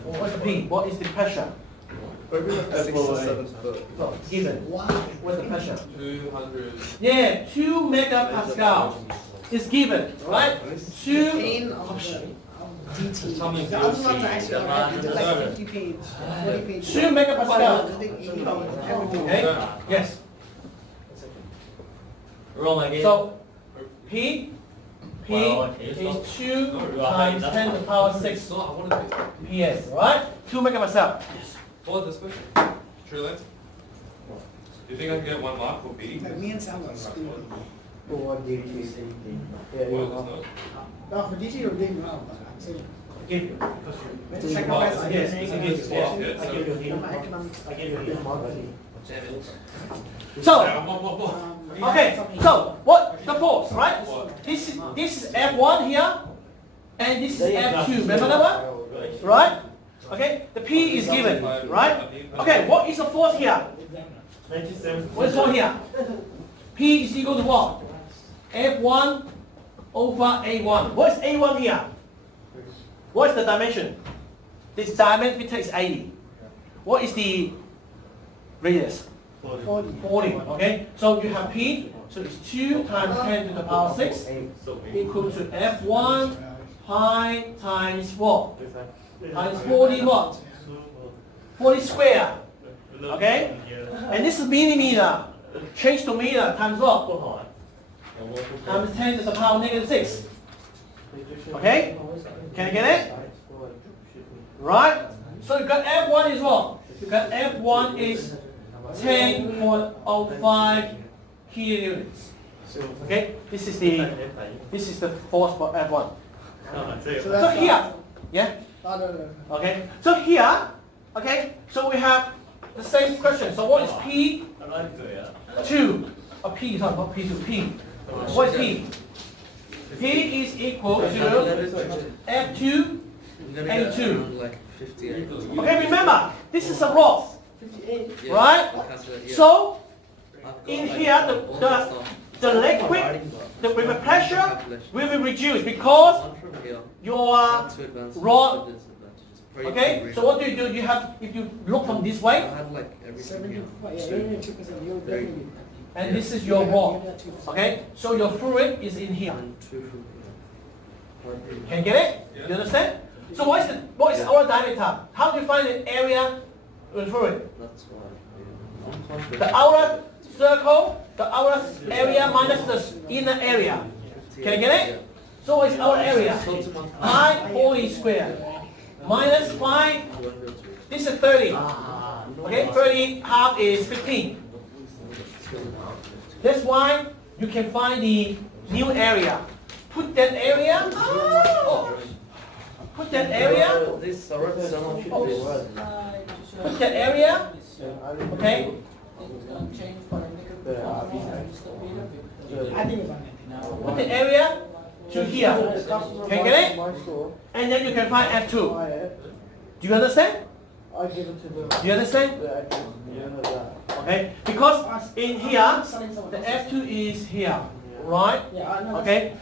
What's the P? What is the pressure? 6 or 7 foot. So, given. What's the pressure? 200. Yeah, 2 megapascal is given, right? 2 Pain of the DT. The other ones are actually like 50 page, 40 page. 2 megapascal. I think 80 page. Okay? Yes. Wrong again. So P is 2 times 10 to the power 6 No, I want to PS, right? 2 megapascal. Yes. follow this question. True length. Do you think I can get 1 mark for B? Like me and Sam got screwed. Well, it's not. No, for DT you're doing well, but I'm saying. I gave you because you. Check out guys. Yes, I gave you. Yeah, Yes, I gave you here. Economics. I gave you here. Yeah, So, what? okay, so what the force, right? This is F1 here, and this is F2. Remember that one? Right? Okay, the P is given, right? Okay, what is the force here? What is force here? P is equal to what? F1 over A1. What is A1 here? What is the dimension? This diameter is 80. What is the radius? 40. Okay, so you have P, so it's 2 times 10 to the power 6 equal to F1 pi times what? Times 40 what? 40 square. Okay? And this is millimeter. Change to meter times what? Times 10 to the power negative 6. Okay? Can you get it? Right? So you got F1 is what? You got F1 is 10.05 kilonewtons. Okay? This is the force for F1. So here, yeah? Okay, so here, okay, so we have the same question. So what is P? 2. P, sorry, not P2, P. What is P? P is equal to F2 A2. Like 58. Okay, remember, this is a rod, right? So in here the liquid, with the pressure will be reduced because your rod. Okay, so what do? You have, if you look from this way, I had like everything. 2%, you'll definitely. and this is your rod. Okay, so your fluid is in here. Can you get it? You understand? So what is our diameter? How do you find the area with fluid? That's why. The outer circle, the outer area minus the inner area. Can you get it? So what is our area? I whole square minus 5. This is 30. Okay, 30 half is 15. That's why you can find the new area. Put that area. Put that area. Put that area. Okay. I think it's on it. Put the area to here. Can you get it? And then you can find F2. Do you understand? I give it to them. Do you understand? Okay, because in here, the F2 is here, right? Yeah, I know. Okay,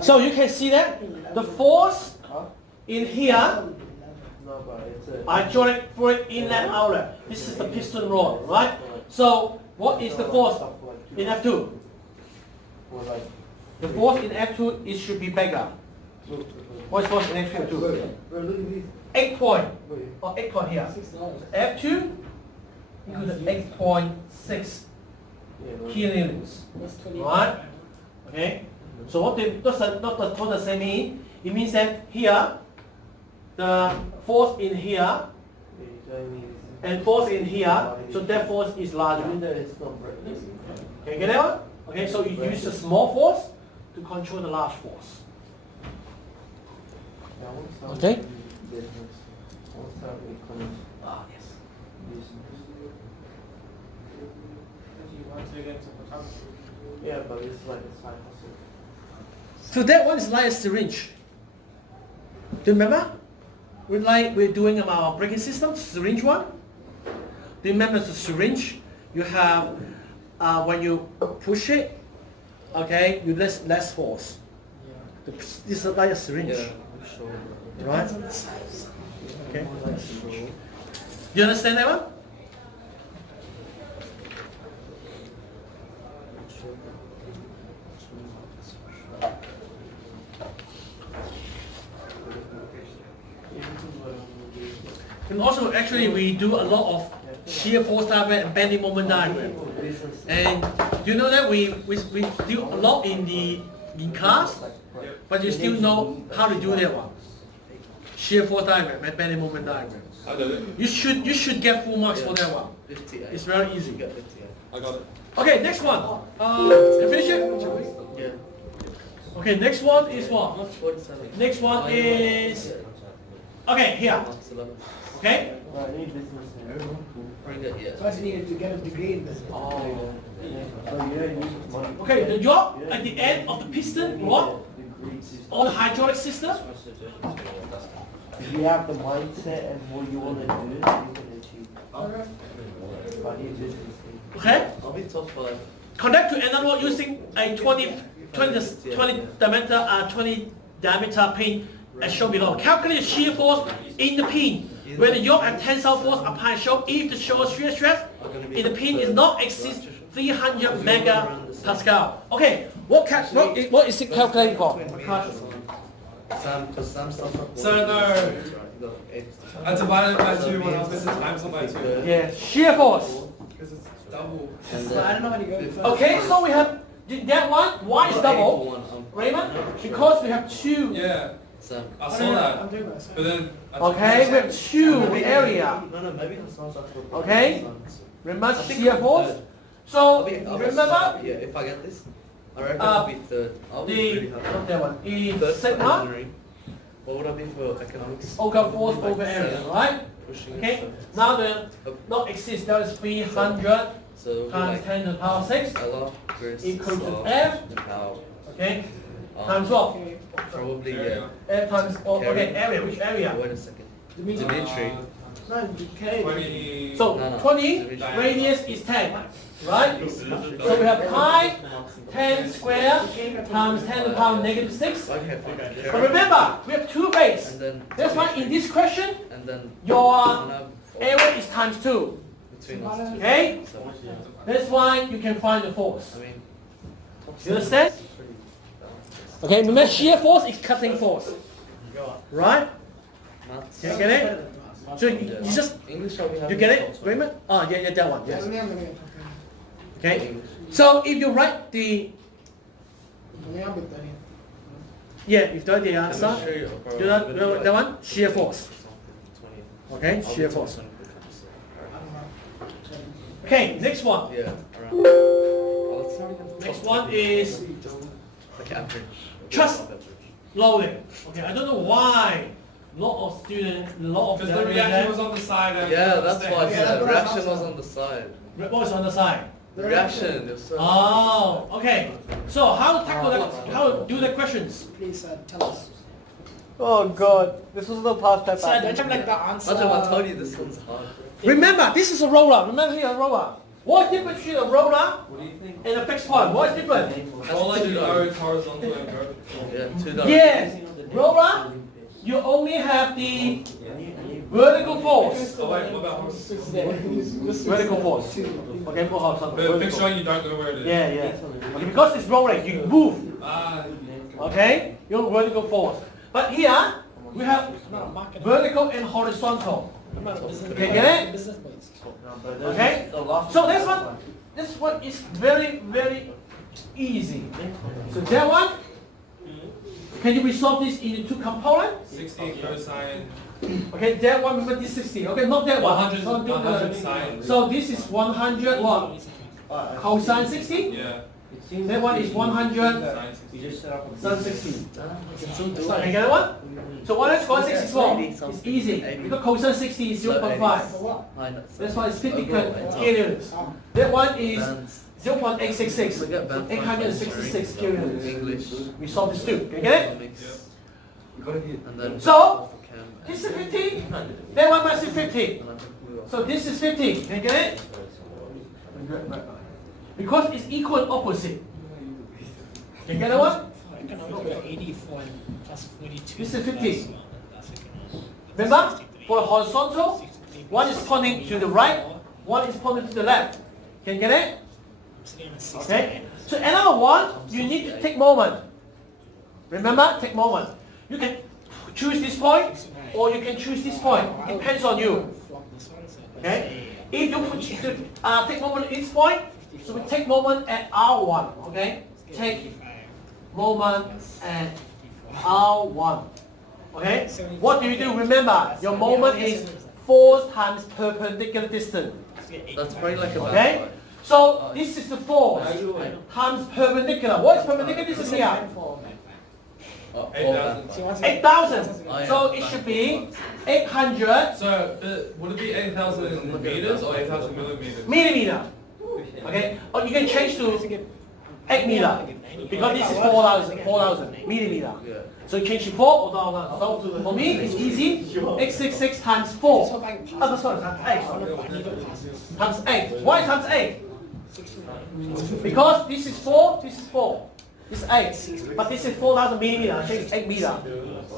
so you can see that the force in here, hydraulic fluid inlet outlet. This is the piston rod, right? So what is the force in F2? The force in F2 it should be bigger. What is force in F2? 8 point. Or 8 point here. F2 equals to 8.6 kilonewtons. Right? Okay. So what does that mean? It means that here the force in here and force in here, so that force is larger. Can you get that one? Okay, so you use the small force to control the large force. Okay? Ah, yes. Yeah, but it's like a side hustle. So that one is like a syringe. Do you remember? We're doing our braking system, syringe one. Do you remember the syringe? You have, when you push it, okay, you less force. This is like a syringe. Yeah, sure. Right? Okay. Do you understand that one? And also, actually, we do a lot of shear force diagram and bending moment diagram. And you know that we do a lot in class, but you still know how to do that one. Shear force diagram and bending moment diagram. You should get full marks for that one. It's very easy. I got it. Okay, next one. You finish it? Yeah. Okay, next one is what? Not 47. Next one is okay here. Okay. I need business here. Bring it, yeah. First you needed to get a degree in this. Oh, yeah, you need money. Okay, the job at the end of the piston rod on the hydraulic system. If you have the mindset and what you want to do, you can achieve. I need business here. Okay. I'll be top 5. Connect to another one using a 20 diameter pin as shown below. Calculate the shear force in the pin. When the yoke and tensile force applied show if the show shear stress in the pin is not exceed 300 megapascal. Okay, what is it calculating for? Sam, because Sam stuff up. So no. I divided it by 2 when I was missing times on by 2. Yeah, shear force. Because it's double. So I don't know how to go first. Okay, so we have that one. Why is double? Raymond? Because we have two. Yeah. Sam. I saw that. I'm doing that. But then. Okay, we have two area. No, maybe the sounds like. Okay. Remember shear force. So remember Yeah, if I get this, I reckon I'll be third. I'll be really happy. not that one. Third Is for sigma engineering. What would I be for economics? over force over area, right? Pushing Okay. it. Now the not exist. That is 300 So it'll be times like 10 to the power 6 Ella versus equal to Law F. and power. Okay. Times what? Probably, yeah. Times, okay, area, which area? Wait a second. Dimitri. Dimitri. No, you can't. 20. So No, no. 20, radius is 10, right? So we have pi 10 square times 10 to the power negative 6. Okay, But remember, we have two base. and then That's why in this question, and then your now area is times 2. between us. Okay? So, That's why you can find the force. I mean, You understand? Okay, remember shear force is cutting force. Right? maths. Can you get it? So you just, English shall we have you get it? Raymond? Oh, yeah, that one, yes. Yeah. Okay? So if you write the, yeah, if you write the answer, you know that one? Shear force. Okay, shear force. Okay, next one. Yeah, around. Oh, it's not even Next one is like average. Trust. loading. Okay, I don't know why. Lot of students, lot of Because the reaction was on the side. And Yeah, that's why Yeah, the that's reaction awesome. was on the side. What was on the side? The reaction, was so Oh, okay. So how to tackle that? How to do the questions? Please tell us. Oh god, this was the past paper. So I don't have like the answer. I told you this one's hard. Remember, this is a roller. Remember here, a roller. What's the difference between a roller and a fixed point? What's different? all you are is horizontal and vertical. Yeah, 2 dollars. Yes, roller, you only have the vertical force. Oh wait, what about horizontal? Vertical force. Okay, put horizontal. But make Vertical. sure you don't know where it is. Yeah, yeah. Okay, because it's rolling, you move. Ah, Okay, your vertical force. But here we have vertical and horizontal. Okay, get it? Okay. So this one is very, very easy. So that one, can you resolve this into two components? 60 cosine. Okay, that one, remember this 60. Okay, not that one. 100, So, 100 sine. so this is 100 what? Cosine 60? Yeah. That one is 100 Sine 60. sin 60. Okay, get that one? So 100 cosine 64 is easy. Because cosine 60 is 0.5. That's why it's 50 kilonewtons. That one is 0.866. 866 kilonewtons. English. We solve this too. Can you get it? Mix. And then So, this is 50. That one must be 50. So this is 50. Can you get it? Because it's equal and opposite. Can you get that one? 84 plus 42. This is 50. Remember, for horizontal, one is pointing to the right, one is pointing to the left. Can you get it? Okay. So another one, you need to take moment. Remember, take moment. You can choose this point, or you can choose this point. Depends on you. Okay. If you take moment at this point, so we take moment at R1. Okay. Take moment at R1. Okay. What do you do? Remember, your moment is force times perpendicular distance. that's probably like about Okay. So this is the force times perpendicular. What is perpendicular distance here? 8,000. 8,000. So it should be 800 So, would it be 8,000 meters or 8,000 millimeters? millimeter. Okay. Or you can change to 8 meter because this is 4,000 millimeter. Yeah. So you change to 4 or 4,000. So for me, it's easy. 866 times 4. Oh, that's sorry, times 8. Times 8. Why times 8? Because this is 4, this is 4. This is 8. But this is 4,000 millimeter. I change to 8 meter.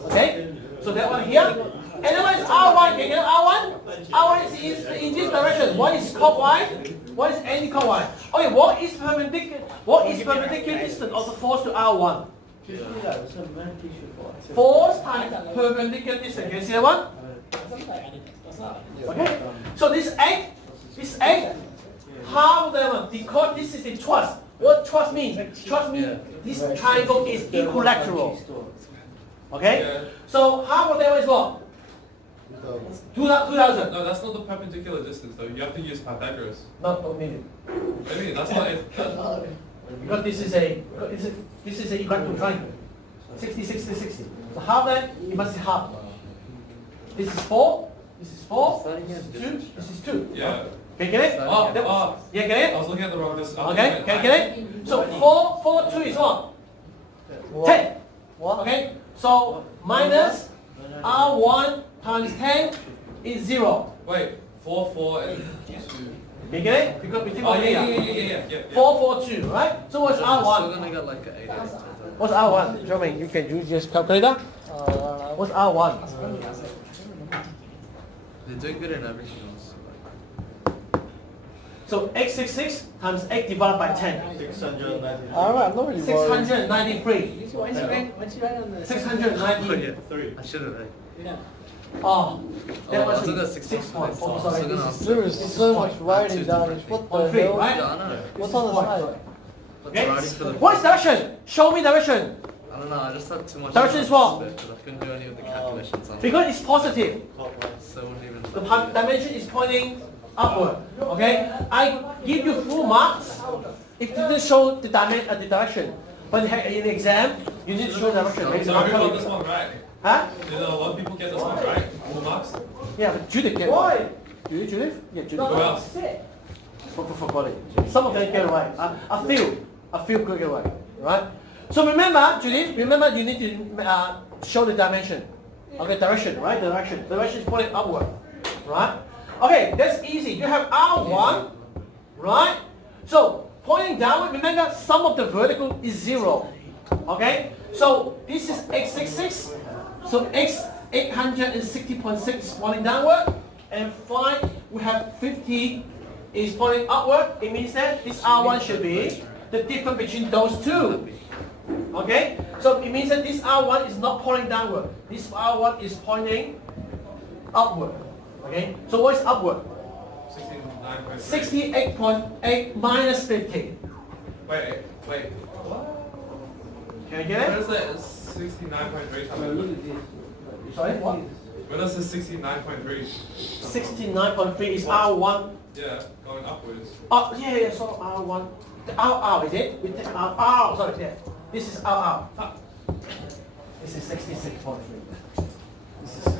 Okay? So that one here. And then what is R1? Can you get R1? R1 is in this direction. One is clockwise. One is anti-clockwise. Okay, what is perpendicular? What is perpendicular distance of the force to R1? Force times perpendicular distance. Can you see that one? Okay. So this 8, this 8, half of them, because this is a truss. What truss means? Truss means this triangle is equilateral. Okay? Yeah. So half of them is what? 2,000. No, that's not the perpendicular distance though. You have to use Pythagoras. Not needed. Maybe that's not it. Because this is a equilateral triangle. 60, 60, 60. So half that, it must be half. This is 4. This is 4. This is 2. This is 2. Yeah. Can you get it? Oh, Yeah, get I it? was looking at the wrong distance. Okay, can you get it? So 4, 2 is what? 10. What? Okay, so minus R1 times 10 is 0. Wait, 4, 4, and 2. You get it? Because we take Oh, one yeah, here. 4, 4, 2, right? So what's Still R1? gonna get like an 8. What's R1? Jermaine, you can use your calculator. What's R1? They're doing good in everything else. So 866 times 8 divided by 10. 690. Alright, I'm not really worried. 693. Once you write on the 693. I should have. Yeah. Oh, that I was was looking at 6 points. points. Oh, sorry. So This is There is so much writing down. What on the 3, hell? right? Yeah, I know. What's on the side? Okay. What's for the What is direction? Show me direction. I don't know, I just had too much. Direction is what? Because I couldn't do any of the calculations. Because it's positive. So I wouldn't even. The dimension is pointing upward. Okay? I give you full marks if you didn't show the direction. But in the exam, you need to show direction. So Maybe who got this one right? Huh? Did a lot of people get this one right? Full marks? Yeah, but Judith get it. Why? Judith? Yeah, Judith. Who else? Forgot it. Some of them get it right. I feel good get it right. Right? So remember, Judith, remember you need to show the dimension. Okay, direction, right? Direction. Direction is pointing upward. Right? Okay, that's easy. You have R1, right? So pointing downward, remember sum of the vertical is 0. Okay? So this is x66. So x 860.6 pointing downward. And 5, we have 50 is pointing upward. It means that this R1 should be the difference between those two. Okay? So it means that this R1 is not pointing downward. This R1 is pointing upward. Okay? So what is upward? 69.3. 68.8 minus 50. Wait. Can you get Where it? is that 69.3 coming from? Sorry, what? Where does the 69.3? 69.3 is R1. Yeah, going upwards. Oh, yeah, so R1. The R, is it? We take R, sorry, yeah. This is R. This is 66.3. This is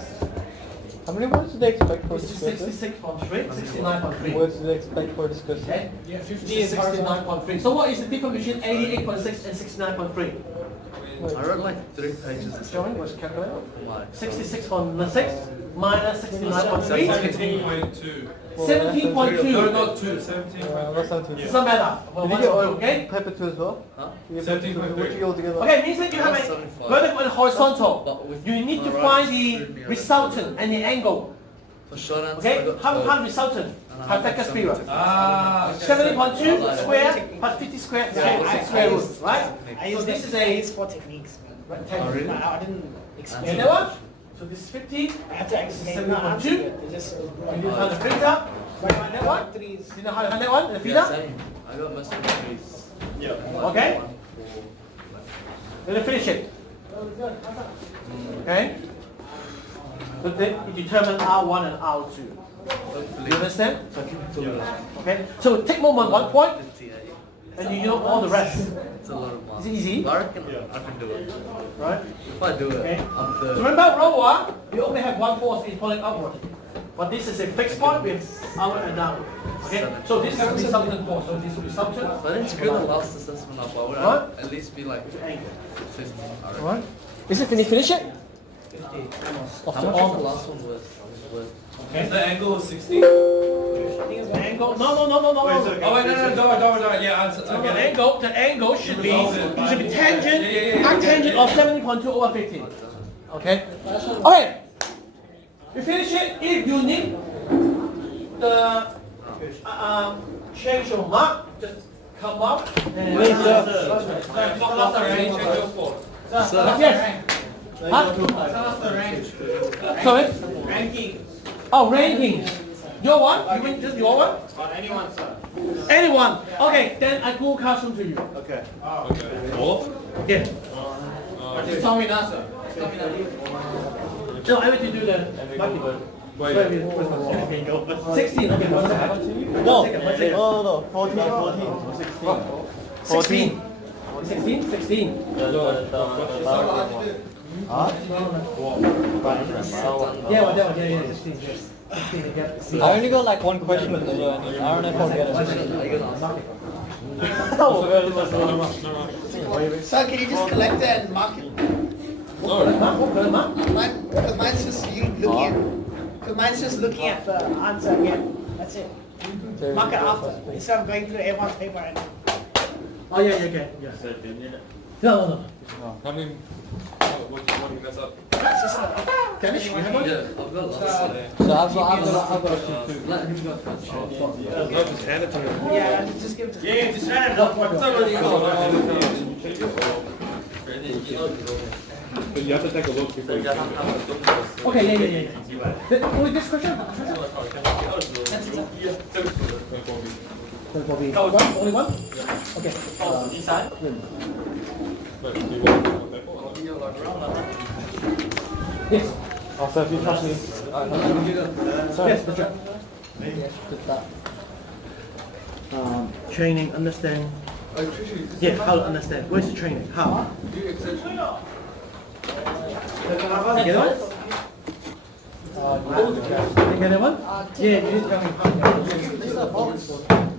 How many words do they expect for This is discussion? 66.3, 69.3. Words do they expect for discussion? Okay? Yeah, 50 This is is horizontal. 69.3. So what is the difference between 88.6 and 69.3? I wrote like 3 pages of Showing, let's calculate. Why? 66.6 minus 69.3. 17.2. 17.2. No, not 2, That's 17.3. not too It doesn't matter. Well, Did one you is get two, okay? paper 2 as well? Huh? You get paper 2, what you all together? Okay, means that you have a 75. vertical and horizontal. But with You need to my find right the screwed me up. resultant and the angle. For short answer, Okay? I got How 12. find resultant? And I Have had vector period. Ah, okay. 70.2 square plus 50 square square root, right? I So use this is I a use 4 techniques, man. right, Oh, 10. really? I didn't You explain know what? So this is 50. I had to explain. This is No, I had to 7.2. do it. It just was You know wrong. how to print up. But That one? three is You know how to hand that one? The Yeah, feeder? same. I got most of the trees. Yeah. Okay. Then finish it. Okay? But then you determine R1 and R2. Hopefully. You understand? Okay? So take moment 1 point, and you know all the rest. It's a lot of marks. Is it easy? I reckon I can do it. Right? If I do it, Okay. I'm So the. remember roller, we only have one force is pulling upward. But this is a fixed point with upward and downward. Okay? So this is the resultant force. So this will be resultant. If I didn't screw the last assessment up, I would What? at least be like 50. I reckon. Alright? Is it finish it? How much was the last one worth? Is the angle 60? The angle? No. Oh, wait, no, don't. Yeah, answer. The angle should be tangent, Yeah. arctangent of 70.2 over 50. Okay? Okay. You finish it. If you need the change your mark, just come up and What's the range? Go for it. yes. Huh? What's the range? Sorry? Ranking. Oh, rankings. Your one? You mean just your one? Anyone, sir. Anyone? Okay, then I go classroom to you. Okay. Okay. Four? Yeah. Just tell me now, sir. Tell me now. No, I want to do the multiple. Wait. 16. Okay, one second. No, One second. no. 14 or 16. 16. 16. Huh? Yeah, 16. Yes. 16 again. I only got like one question, so I don't know if I'll get it. Are you gonna ask? So can you just collect that and mark it? Mine, because mine's just you looking at. Because mine's just looking at the answer again. That's it. Mark it after instead of going through everyone's paper and. Oh yeah, okay, yeah. No. I mean, what do you mess up? It's just like, Dennis, you have one? Yeah, I've got lots. So I've got a few too. Let him go first. No, just hand it to him. yeah, just give it to. Yeah, just hand it up. What's up with you? But you have to take a look before you change it. Okay, yeah. Only this question? Only one? Okay. Inside? But do you want to paper or not? Yes. Oh, so if you trust me. Yes, that's right. Yes, put that. Training, understand. Yeah, how to understand. Where's the training? How? You get one? You get one? Yeah, you just tell me how.